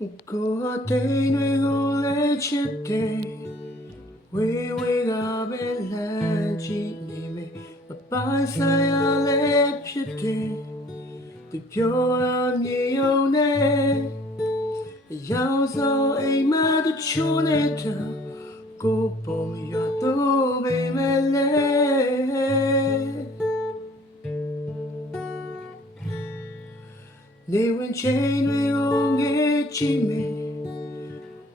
ကိုယ်အတိမ်တွေကိုလည်းချစ်တယ်ဝေးဝေးကပဲလမ်းကြည့်နေမယ်မပိုင်ဆိုင်ရလည်းဖြစ်တယ်သူပြောရမြေုံနဲ့ရောက်ဆုံးအိမ်မှာသူချိုးနေတာကိုပုံရတော့ပဲမလဲနေဝင်ချိန်တွေကိုငေးကြည့်မယ်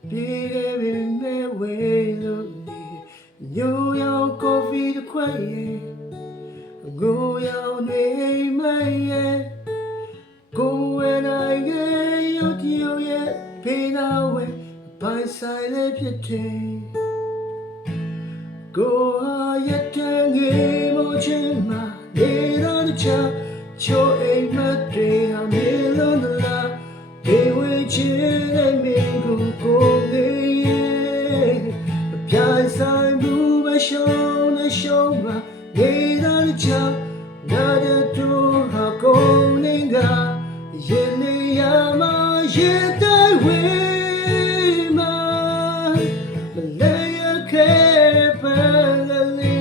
ပြေခဲ့ပေမဲ့ဝေးလို့နေညိုရောက်ကော်ဖီတစ်ခွက်ရဲ့ကိုရောက်နေမရဲ့ကိုဝဲနိုင်ရဲ့ရုပ်တရက်ရဲ့ဖေးနာဝဲပိုင်ဆိုင်လေးဖြစ်တယ်ကိုဟာရဲ့တန်ငယ်မချင်မှာနေတော့ချာချိုးအိမ်မတွေဟာမေလုံးလားဒီဝေးချင်တဲ့မင်းကိုနေပြိုင်ဆိုင်ဘူးမရှုံးနဲ့ရှုံးမှာနေတော့ချာနာတဲ့သူဟာကိုနေကရင်နေရမှာရင်တိုင်းဝေးမှာမလဲရခဲ့ပါလေ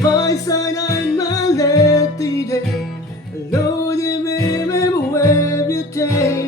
ပိုင်ဆိုင်နိုင်မလဲတည်တယ်လို့ဒီမေမဝဲပြတဲ့